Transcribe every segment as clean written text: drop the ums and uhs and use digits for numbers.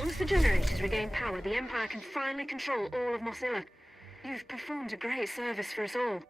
Once the generators regain power, the Empire can finally control all of Mosilla. You've performed a great service for us all.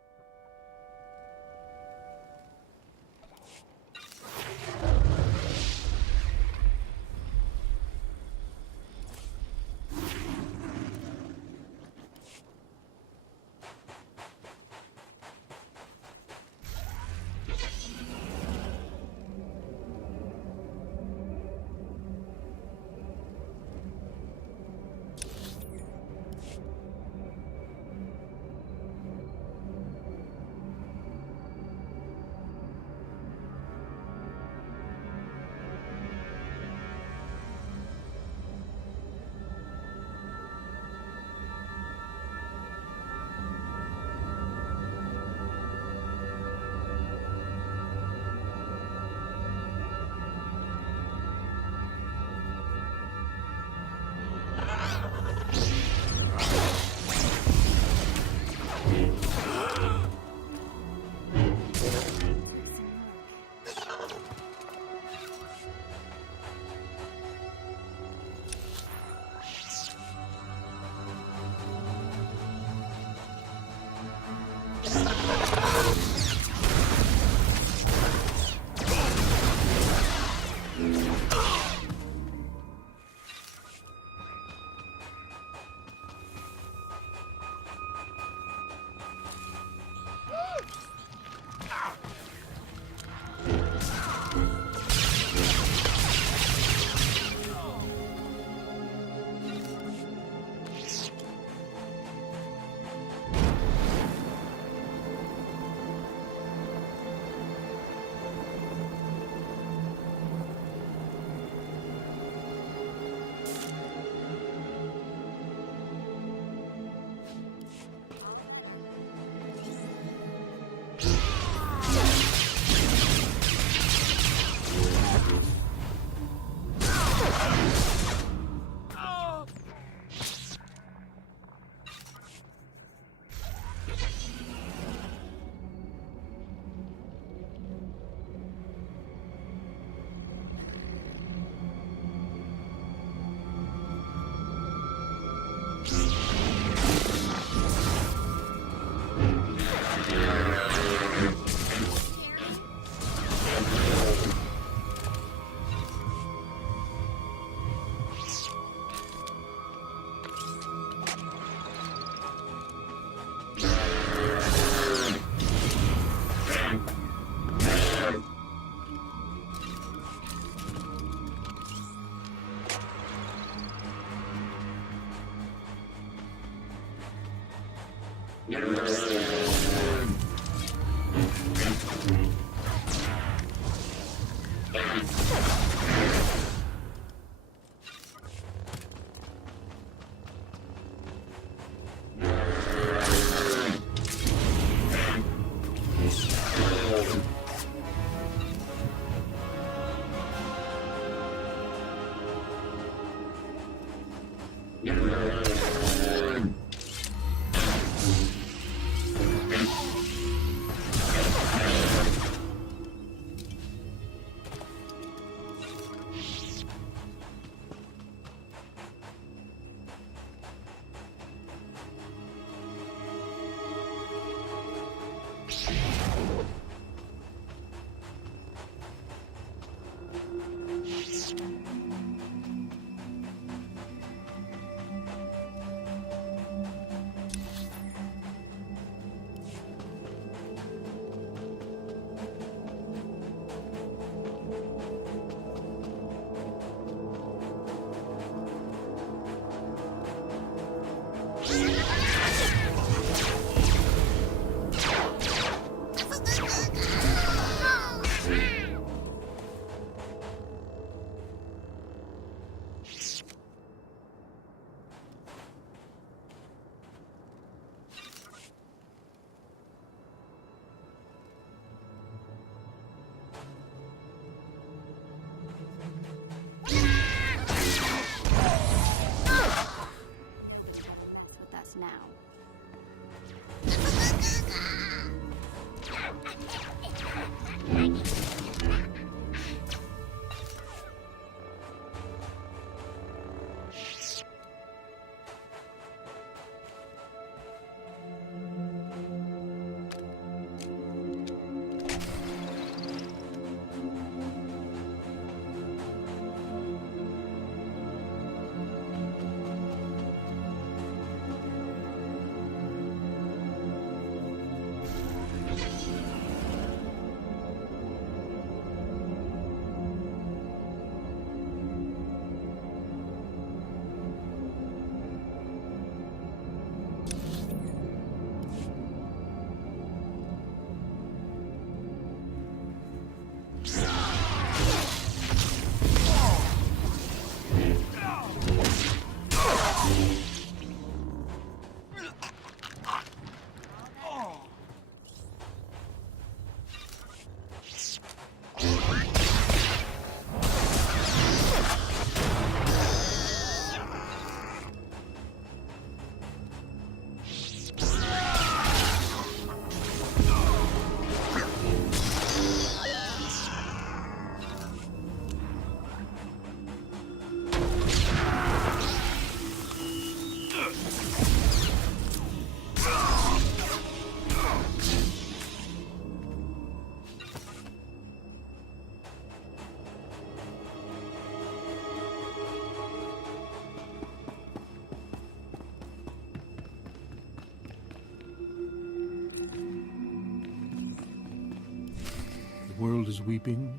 The world is weeping,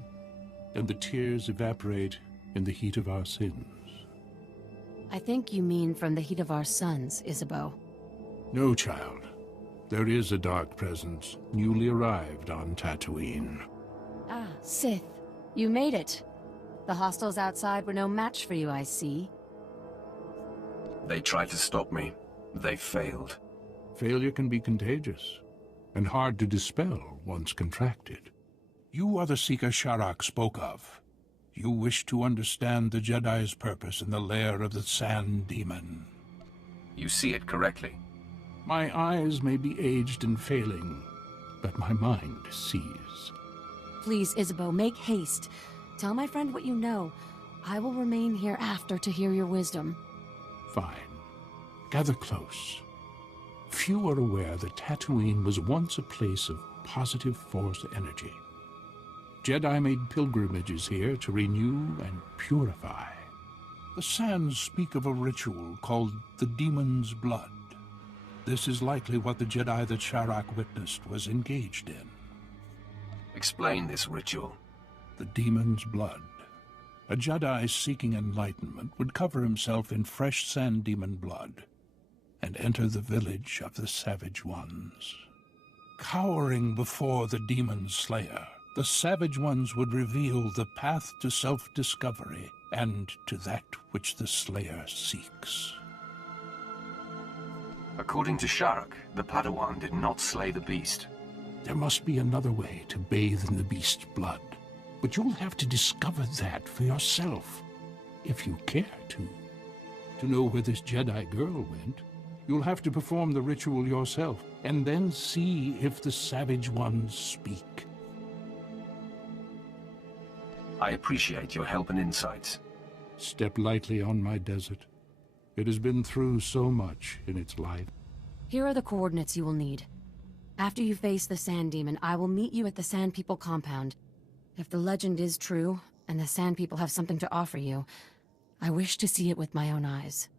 and the tears evaporate in the heat of our sins. I think you mean from the heat of our suns, Isabeau. No, child. There is a dark presence newly arrived on Tatooine. Ah, Sith. You made it. The hostiles outside were no match for you, I see. They tried to stop me. They failed. Failure can be contagious, and hard to dispel once contracted. You are the Seeker Sharrak spoke of. You wish to understand the Jedi's purpose in the lair of the Sand Demon. You see it correctly. My eyes may be aged and failing, but my mind sees. Please, Isabeau, make haste. Tell my friend what you know. I will remain here after to hear your wisdom. Fine. Gather close. Few are aware that Tatooine was once a place of positive Force energy. Jedi made pilgrimages here to renew and purify. The sands speak of a ritual called the Demon's Blood. This is likely what the Jedi that Sharrak witnessed was engaged in. Explain this ritual. The Demon's Blood. A Jedi seeking enlightenment would cover himself in fresh Sand Demon blood and enter the village of the Savage Ones. Cowering before the Demon Slayer, the Savage Ones would reveal the path to self-discovery and to that which the Slayer seeks. According to Sharrak, the Padawan did not slay the beast. There must be another way to bathe in the beast's blood, but you'll have to discover that for yourself, if you care to. To know where this Jedi girl went, you'll have to perform the ritual yourself, and then see if the Savage Ones speak. I appreciate your help and insights. Step lightly on my desert. It has been through so much in its life. Here are the coordinates you will need. After you face the Sand Demon, I will meet you at the Sand People compound. If the legend is true, and the Sand People have something to offer you, I wish to see it with my own eyes.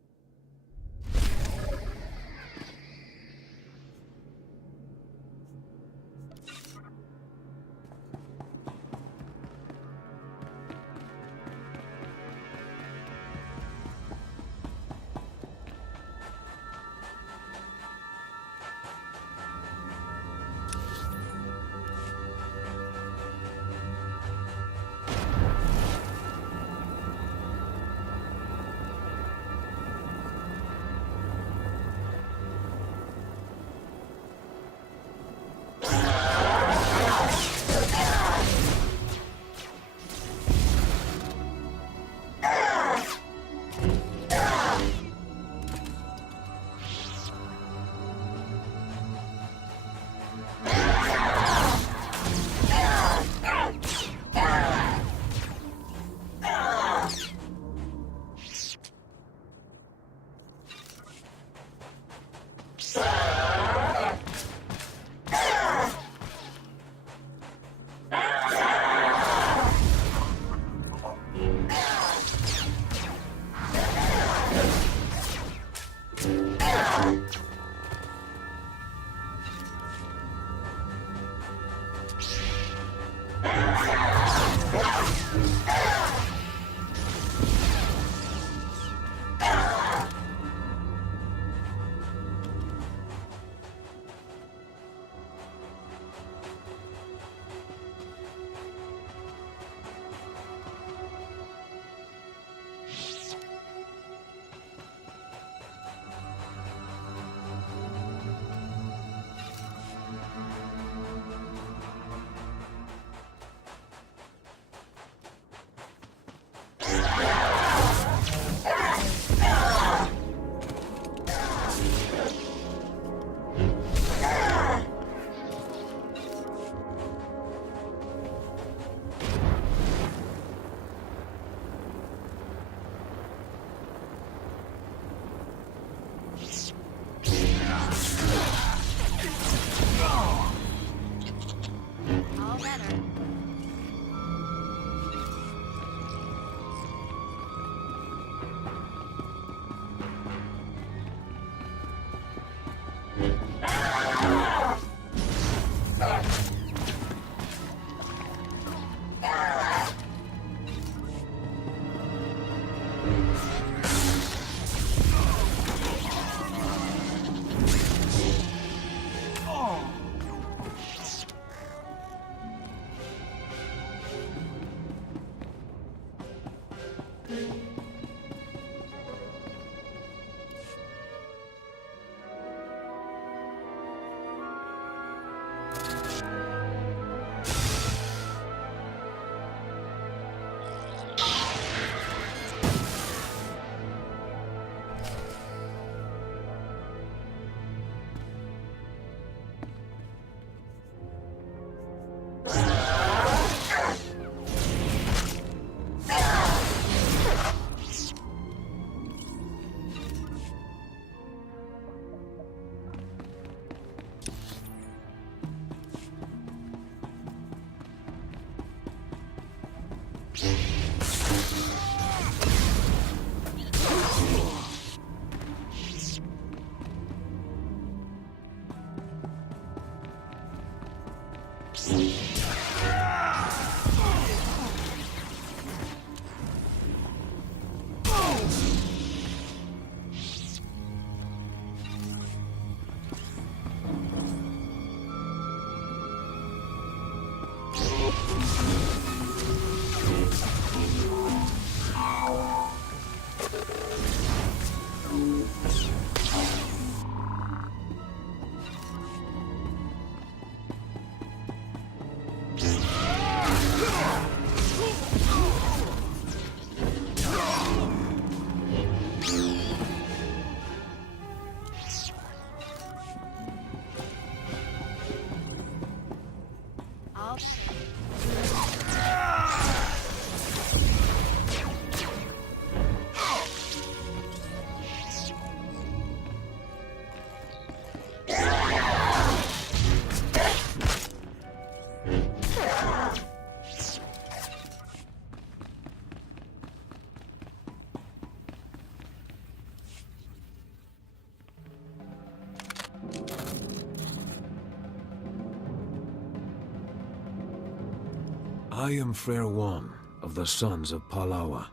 I am Frere One of the Sons of Palawa.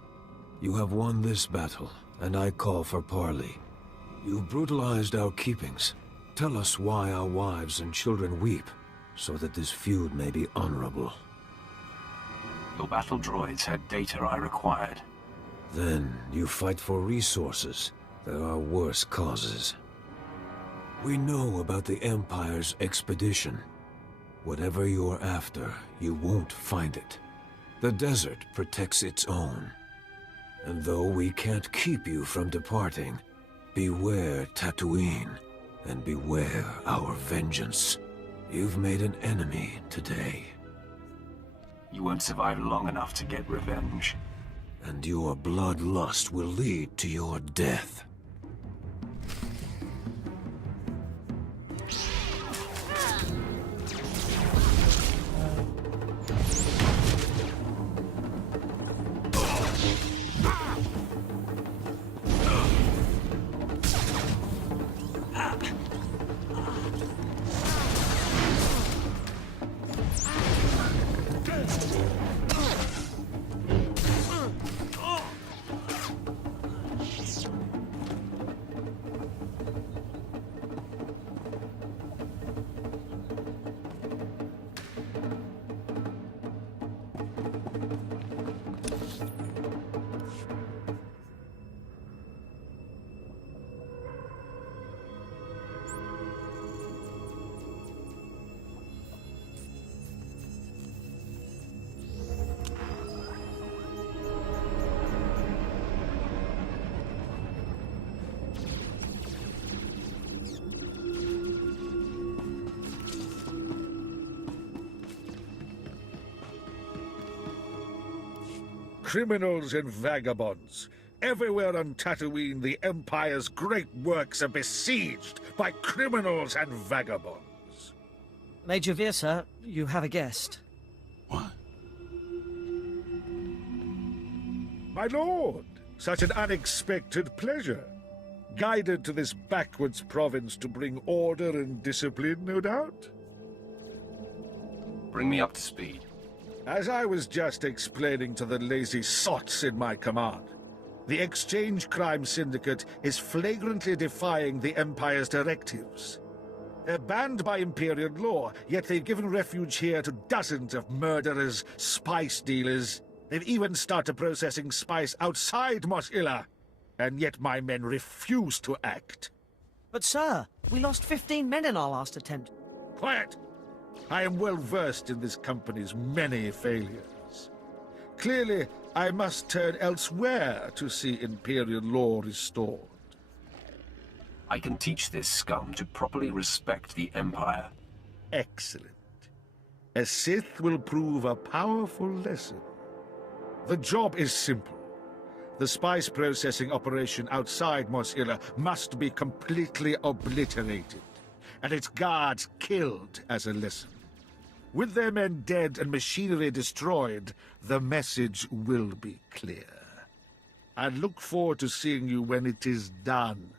You have won this battle, and I call for parley. You brutalized our keepings. Tell us why our wives and children weep, so that this feud may be honorable. Your battle droids had data I required. Then you fight for resources. There are worse causes. We know about the Empire's expedition. Whatever you're after, you won't find it. The desert protects its own. And though we can't keep you from departing, beware Tatooine, and beware our vengeance. You've made an enemy today. You won't survive long enough to get revenge. And your bloodlust will lead to your death. Criminals and vagabonds. Everywhere on Tatooine, the Empire's great works are besieged by criminals and vagabonds. Major Veer, sir, you have a guest. What? My lord, such an unexpected pleasure. Guided to this backwards province to bring order and discipline, no doubt? Bring me up to speed. As I was just explaining to the lazy sots in my command, the Exchange Crime Syndicate is flagrantly defying the Empire's directives. They're banned by Imperial law, yet they've given refuge here to dozens of murderers, spice dealers. They've even started processing spice outside Mos Illa, and yet my men refuse to act. But sir, we lost 15 men in our last attempt. Quiet! I am well versed in this company's many failures. Clearly, I must turn elsewhere to see Imperial law restored. I can teach this scum to properly respect the Empire. Excellent. A Sith will prove a powerful lesson. The job is simple. The spice processing operation outside Mos Illa must be completely obliterated, and its guards killed as a lesson. With their men dead and machinery destroyed, the message will be clear. I look forward to seeing you when it is done.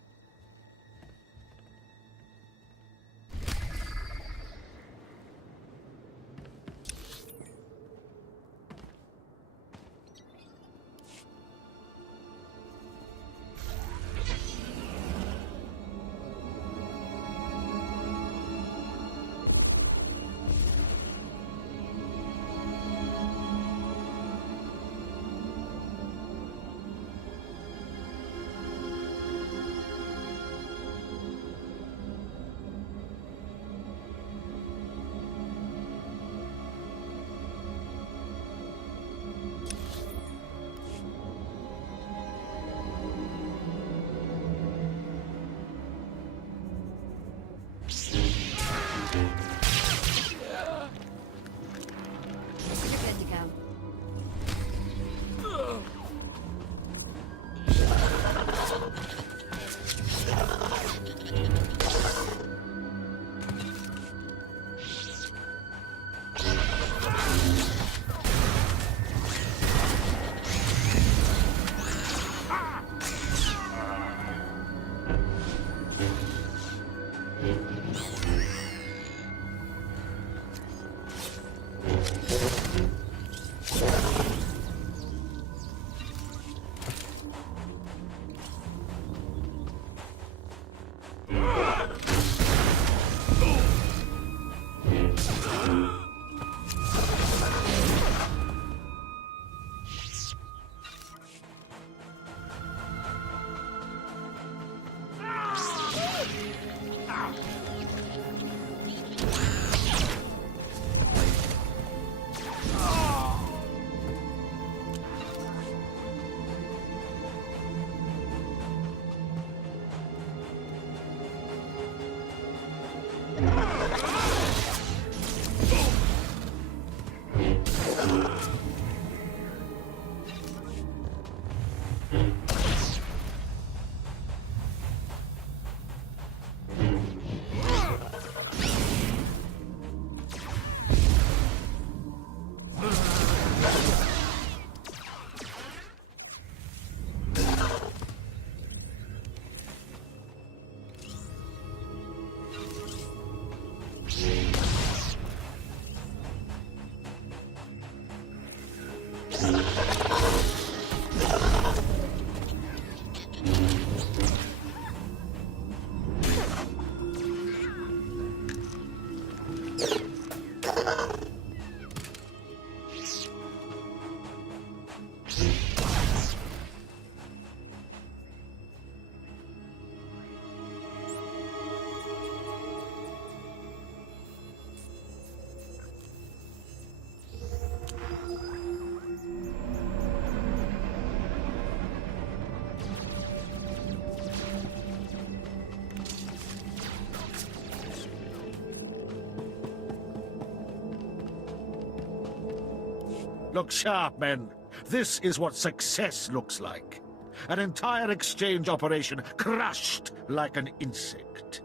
Look sharp, men. This is what success looks like. An entire exchange operation crushed like an insect.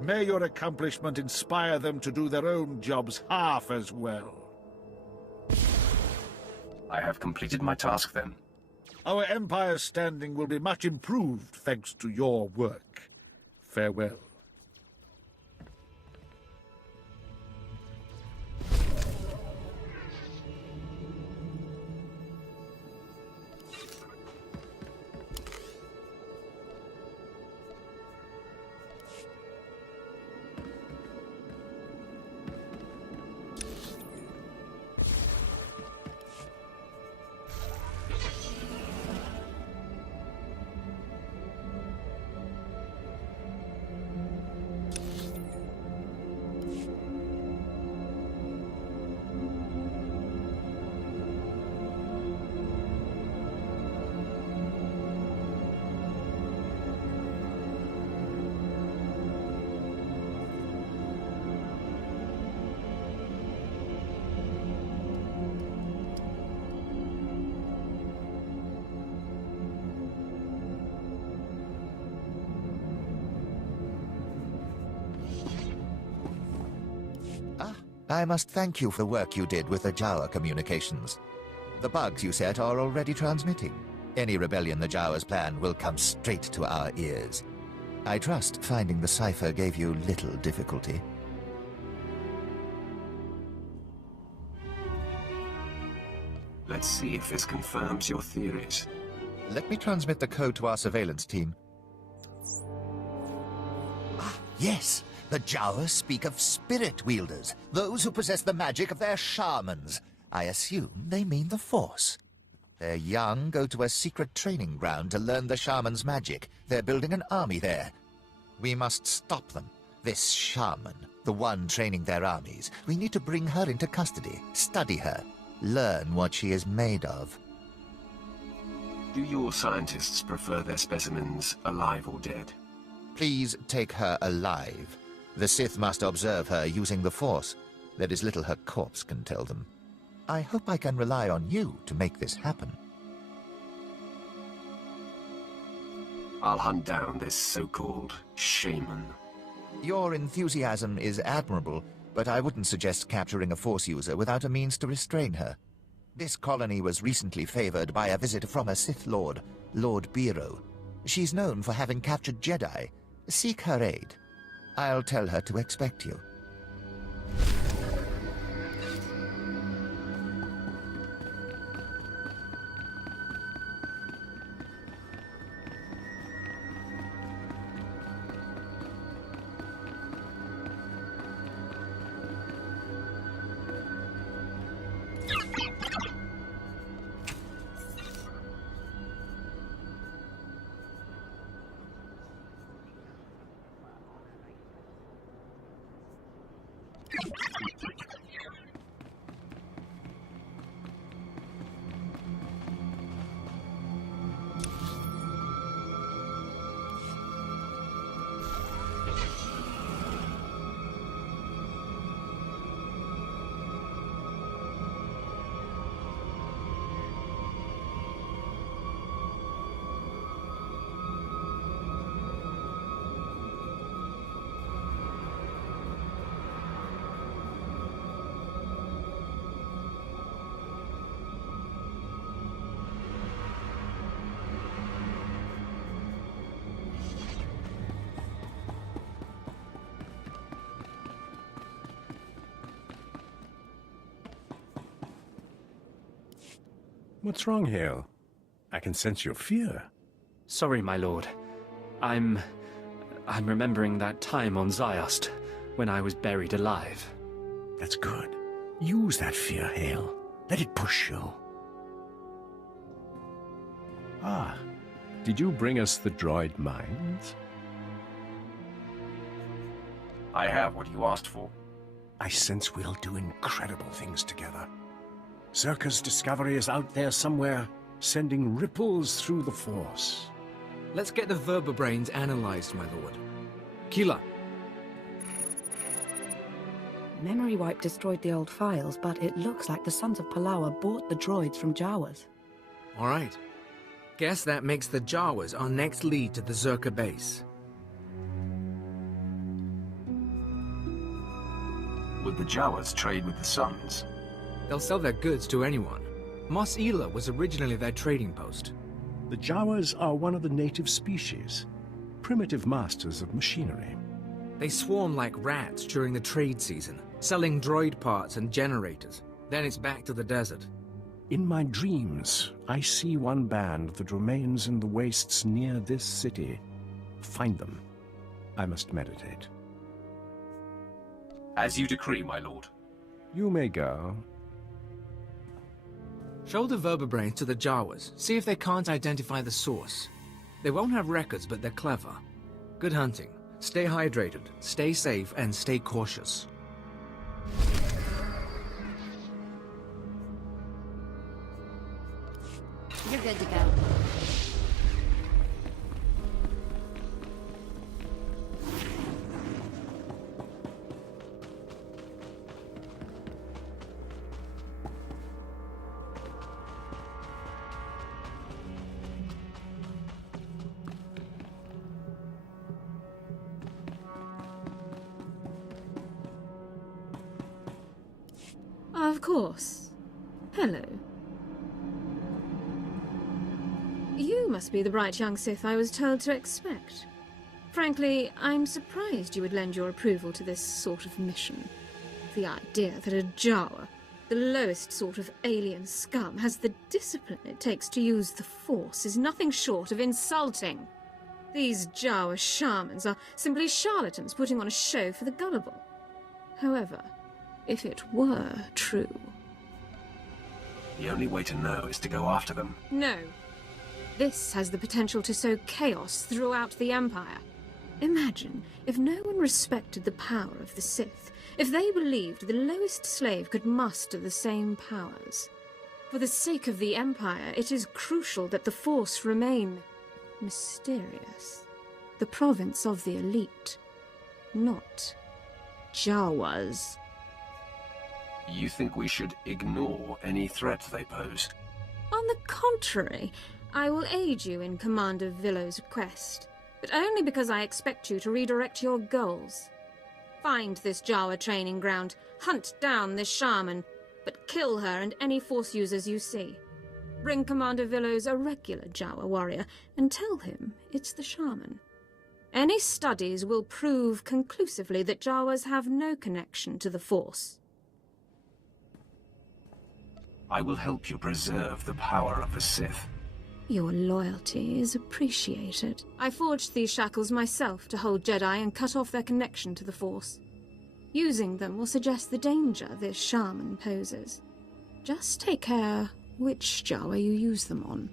May your accomplishment inspire them to do their own jobs half as well. I have completed my task then. Our Empire's standing will be much improved thanks to your work. Farewell. I must thank you for the work you did with the Jawa communications. The bugs you set are already transmitting. Any rebellion the Jawas plan will come straight to our ears. I trust finding the cipher gave you little difficulty. Let's see if this confirms your theories. Let me transmit the code to our surveillance team. Ah, yes! The Jawas speak of spirit wielders, those who possess the magic of their shamans. I assume they mean the Force. Their young go to a secret training ground to learn the shaman's magic. They're building an army there. We must stop them. This shaman, the one training their armies, we need to bring her into custody, study her, learn what she is made of. Do your scientists prefer their specimens alive or dead? Please take her alive. The Sith must observe her using the Force. There is little her corpse can tell them. I hope I can rely on you to make this happen. I'll hunt down this so-called shaman. Your enthusiasm is admirable, but I wouldn't suggest capturing a Force user without a means to restrain her. This colony was recently favored by a visit from a Sith Lord, Lord Biro. She's known for having captured Jedi. Seek her aid. I'll tell her to expect you. What's wrong, Hale? I can sense your fear. Sorry, my lord. I'm remembering that time on Ziost, when I was buried alive. That's good. Use that fear, Hale. Let it push you. Ah, did you bring us the droid mines? I have what you asked for. I sense we'll do incredible things together. Zerka's discovery is out there somewhere, sending ripples through the Force. Let's get the vertebrains analyzed, my lord. Keeler. memory wipe destroyed the old files, but it looks like the Sons of Palawa bought the droids from Jawas. All right. Guess that makes the Jawas our next lead to the Zerka base. Would the Jawas trade with the Suns? They'll sell their goods to anyone. Mos Ela was originally their trading post. The Jawas are one of the native species, primitive masters of machinery. They swarm like rats during the trade season, selling droid parts and generators. Then it's back to the desert. In my dreams, I see one band that remains in the wastes near this city. Find them. I must meditate. As you decree, my lord. You may go. Show the vertebrates to the Jawas. See if they can't identify the source. They won't have records, but they're clever. Good hunting. Stay hydrated, stay safe, and stay cautious. You're good to go. Of course. Hello. You must be the bright young Sith I was told to expect. Frankly, I'm surprised you would lend your approval to this sort of mission. The idea that a Jawa, the lowest sort of alien scum, has the discipline it takes to use the Force is nothing short of insulting. These Jawa shamans are simply charlatans putting on a show for the gullible. However, if it were true... The only way to know is to go after them. No. This has the potential to sow chaos throughout the Empire. Imagine if no one respected the power of the Sith, if they believed the lowest slave could muster the same powers. For the sake of the Empire, it is crucial that the Force remain mysterious. The province of the elite, not Jawas. You think we should ignore any threat they pose? On the contrary, I will aid you in Commander Villo's quest, but only because I expect you to redirect your goals. Find this Jawa training ground, hunt down this shaman, but kill her and any Force users you see. Bring Commander Villo's a regular Jawa warrior and tell him it's the shaman. Any studies will prove conclusively that Jawas have no connection to the Force. I will help you preserve the power of the Sith. Your loyalty is appreciated. I forged these shackles myself to hold Jedi and cut off their connection to the Force. Using them will suggest the danger this shaman poses. Just take care which Jawa you use them on.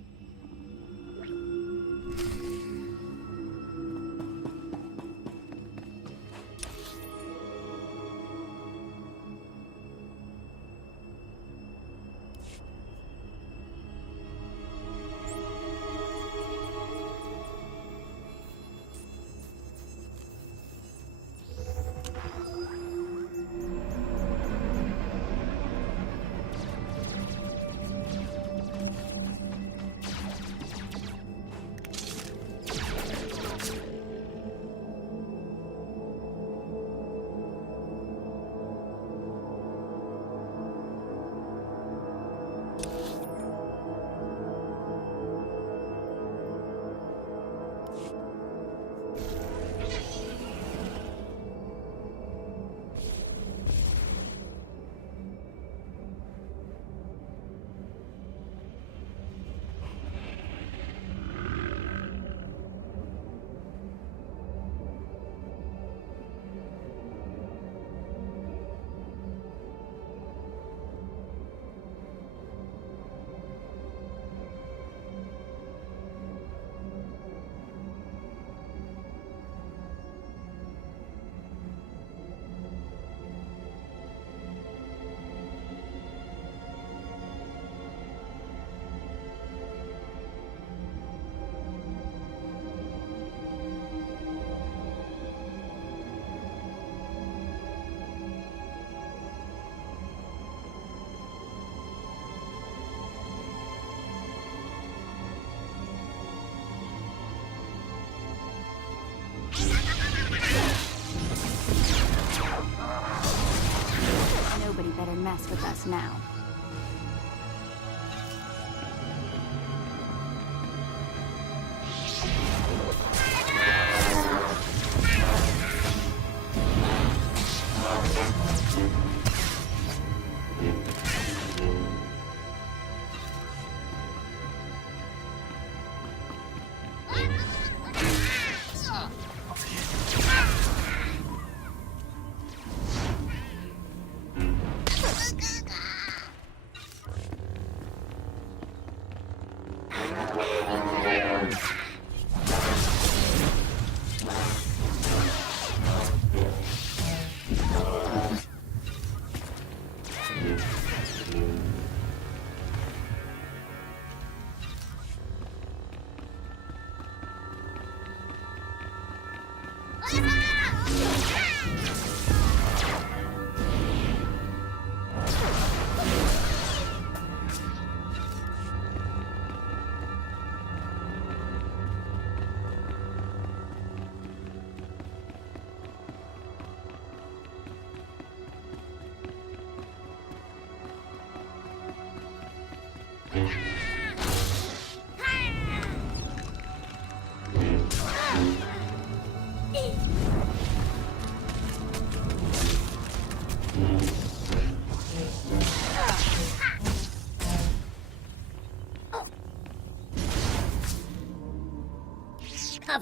with us now.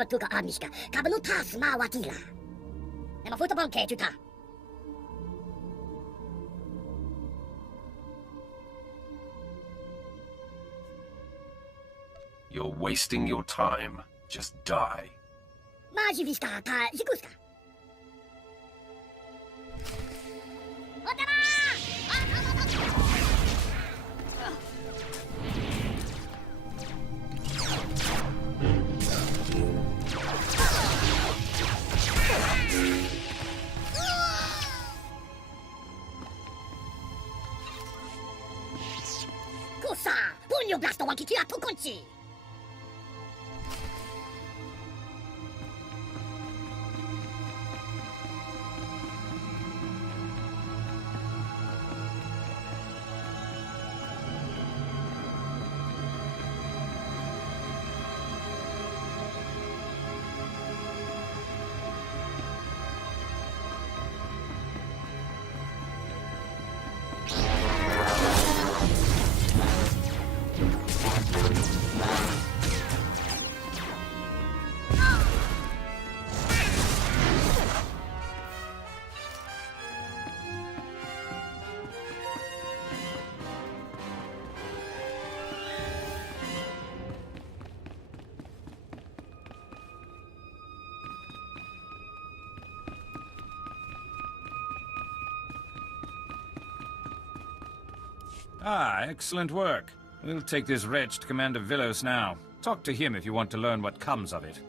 Tuka Amishka, Kabanuta Sma Wakila. And a football Ketuta. You're wasting your time. Just die. Majivista ta Zikuska. Kusa, Punyo Blasto Wakikia Tukunchi. Ah, excellent work. We'll take this wretch to Commander Villos now. Talk to him if you want to learn what comes of it.